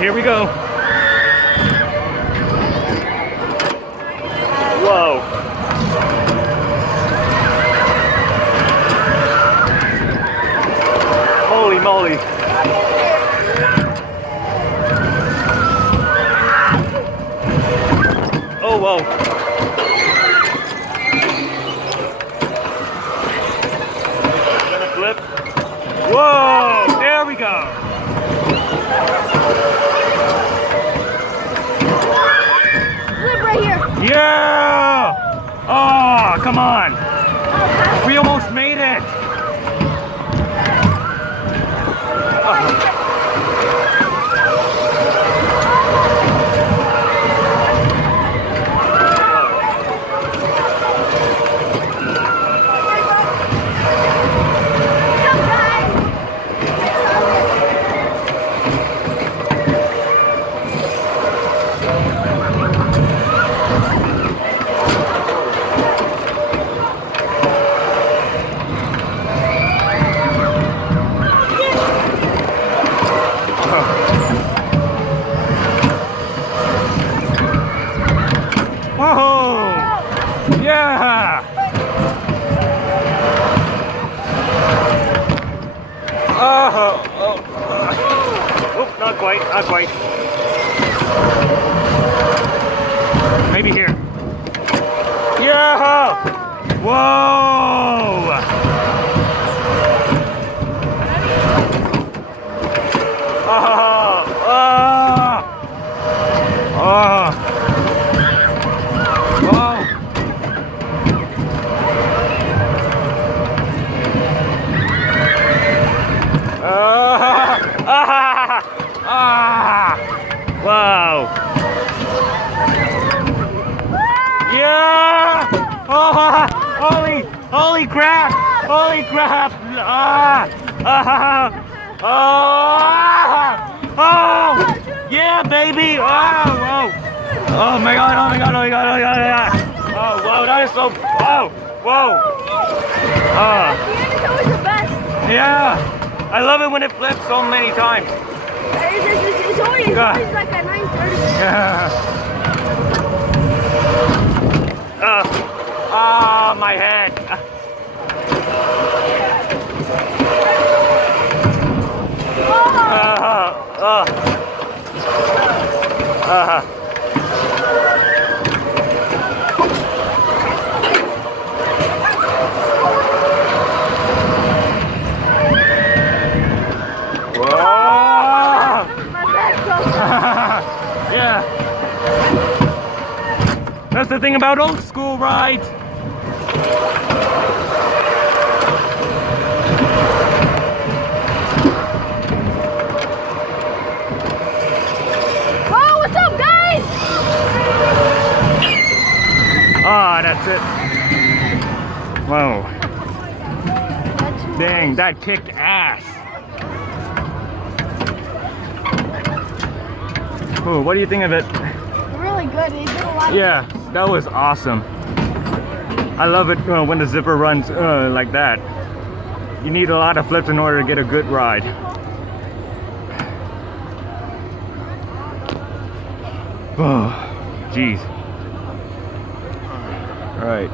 right, here we go. Whoa. Holy moly. Oh, whoa. Gonna flip. Whoa, there we go. Flip right here. Yeah! Oh, come on. We almost made it. Whoa! Yeah! Oh, not quite, not quite. Maybe here. Yeah! Whoa! Wow! Yeah! Oh, holy crap! Holy crap! Oh! Yeah, baby! Oh my god! Oh my god! Oh my god! Oh my god! Oh wow! That is so! Oh! Whoa! The end is always the best. Yeah! I love it when it flips so many times. It's always like at 9:30. Yeah. My head. Yeah. That's the thing about old school rides. Oh, what's up, guys? Ah, that's it. Whoa. Dang, that kicked ass. Oh, what do you think of it? Really good. They did a lot. Yeah, that was awesome. I love it when the zipper runs like that. You need a lot of flips in order to get a good ride. Oh, jeez. All right.